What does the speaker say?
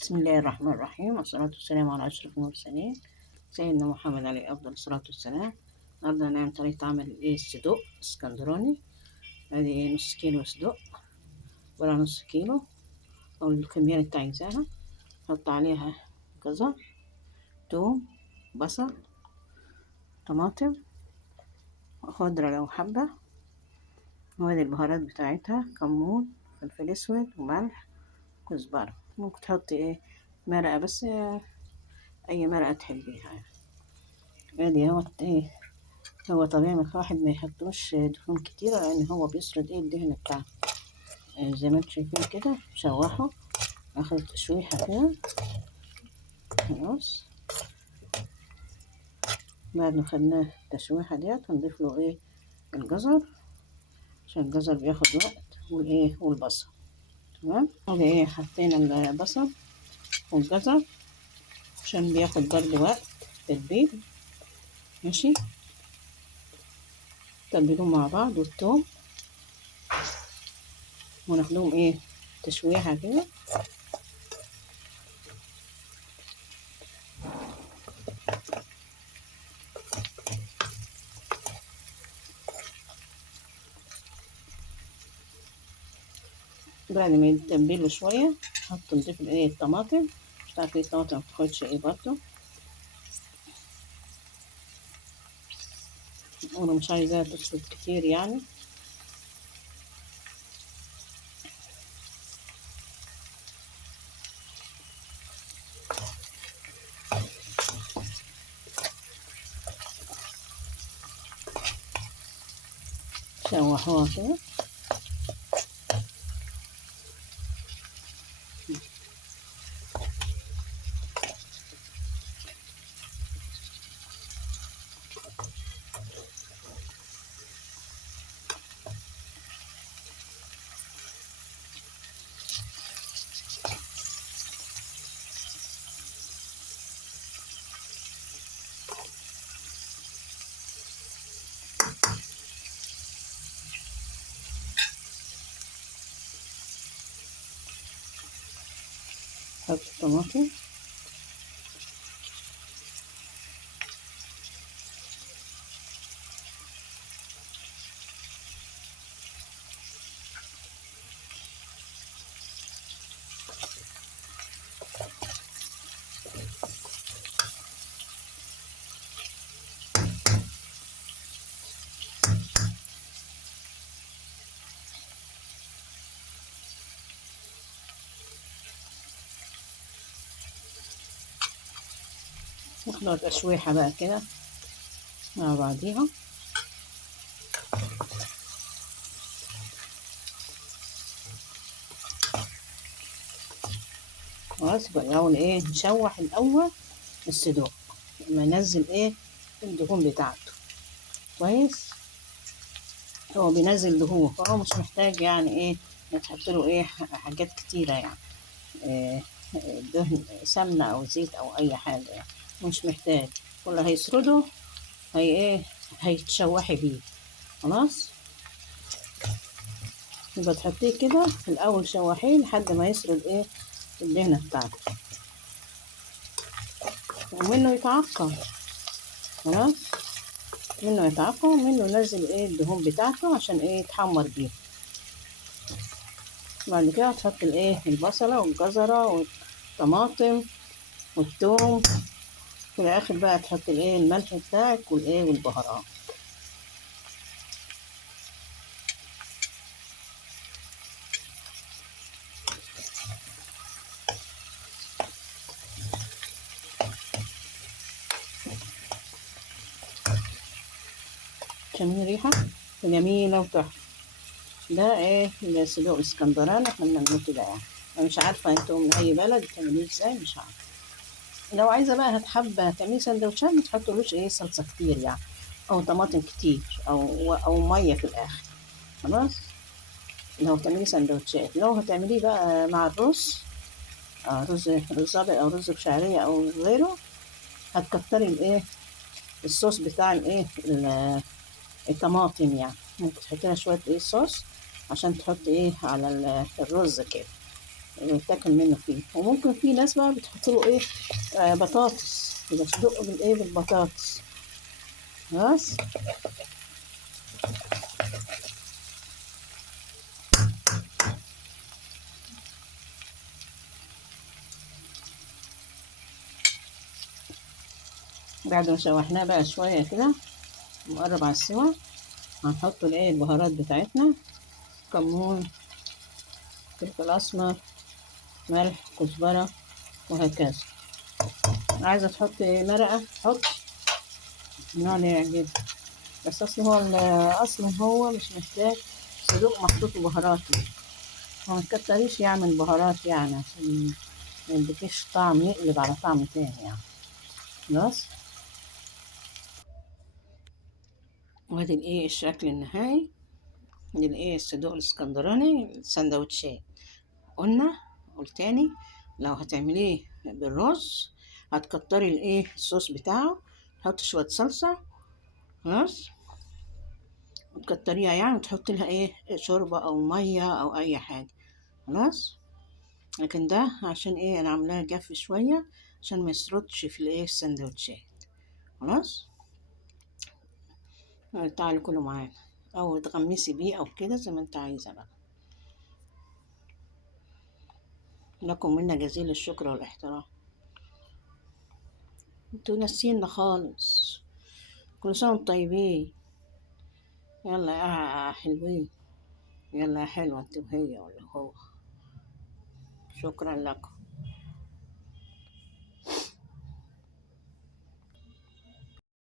بسم الله الرحمن الرحيم، والصلاة والسلام على أشرف المرسلين سيدنا محمد عليه أفضل الصلاة والسلام. النهاردة هنعمل طريقة عمل الصدوق اسكندراني. ادي نص كيلو صدوق ولا نص كيلو أو الكمية اللي انت عايزاها. حط عليها جزر، توم، بصل، طماطم، خضرة لو حبة، وادي البهارات بتاعتها: كمون، فلفل اسود، وملح، كزبرة. ممكن تحط مرقة، بس أي مرقة تحبيها يعني. ادي هو طبيعي الواحد ما يحطوش دهون كتيرة، لأن هو بيسرد الدهن بتاعه. زي ما انتم شايفين كده شوحه آخر تشويحة كده. خلاص، بعد ما خدناه التشويحة ديت هنضيف له الجزر، عشان الجزر بياخد وقت، والبصل. تمام. حطينا البصل والجزر عشان بياخد برضه وقت تتبيل. ماشي، تتبلوهم مع بعض، والثوم، وناخدوهم تشويحة كده. بعد ما يتبلوا شوية نضيف الطماطم. مش عارفة الطماطم متاخدش برضه، وانا مش عايزاها تسود كتير يعني. شوحوها كده. حط الطماطم، ناخدها تشويحة بقى كده مع بعضيها. خلاص بقى، الأول نشوح الأول الصدوق لما ننزل الدهون بتاعته كويس. هو بينزل دهون، فهو مش محتاج يعني نحط له حاجات كتيرة يعني، إيه دهن، سمنة أو زيت أو أي حاجة يعني. مش محتاج، كله هيسرده، هيتشوحي بيه. خلاص، يبقى تحطيه كده في الأول شوحيه لحد ما يسرد الدهنة بتاعته، ومنه يتعقم. خلاص، منه يتعقم، ومنه ينزل الدهون بتاعته عشان يتحمر بيه. بعد كده تحط البصلة والجزرة والطماطم والثوم. في الآخر بقى تحط الملح بتاعك والبهارات. عشان ريحة جميلة وتحفة. ده الصدوق الاسكندراني، احنا بنعمله كده يعني. انا مش عارفة انتوا من اي بلد بتعملوه ازاي، مش عارفة. لو عايزة بقى هتحب تعملي سندوتشات ما تحطولوش صلصة كتير يعني، او طماطم كتير، او مية في الاخر. خلاص، لو هتعملي سندوتشات. لو هتعمليه بقى مع الرز، رز أبيض أو رز بشعرية أو غيره، هتكتري الصوص بتاع الطماطم يعني. ممكن تحطي لها شوية صوص عشان تحطي على الرز كده. يتاكل منه فيه. وممكن في ناس بقى بتحط له ايه، بطاطس، يبقى صدق بالايه بالبطاطس. بس بعد ما شوحناه بقى شوية كده مقرب على السوا، هنحط الايه البهارات بتاعتنا: كمون، فلفل اسمر، ملح، كزبرة، وهكذا. عايزة تحطي مرقة حط، النوع اللي يعجبك. بس أصلا هو مش محتاج صدوق محطوط بهاراته، ما تكتريش يعمل بهارات يعني عشان ما يديكيش طعم يقلب على طعم تاني يعني. بس وادي الايه الشكل النهائي. دي الايه الصدوق الاسكندراني السندوتشات. قلنا تاني، لو هتعمليه بالرز هتكتري الايه الصوص بتاعه، تحطي شوية صلصة. خلاص، وتكتريها يعني وتحطي لها ايه شوربة او مية او اي حاجة. خلاص. لكن ده عشان ايه انا عاملاها جاف شوية عشان ما يسرطش في الايه السندوتشات. خلاص. تعالي كله معانا، او تغمسي بيه او كده زي ما انت عايزة بقى. لكم منا جزيل الشكر والاحترام. انتوا ناسينا خالص. كل سنة وانتم طيبين. يلا يا حلوين، يلا يا حلوة انت وهي ولا هو. شكرا لكم.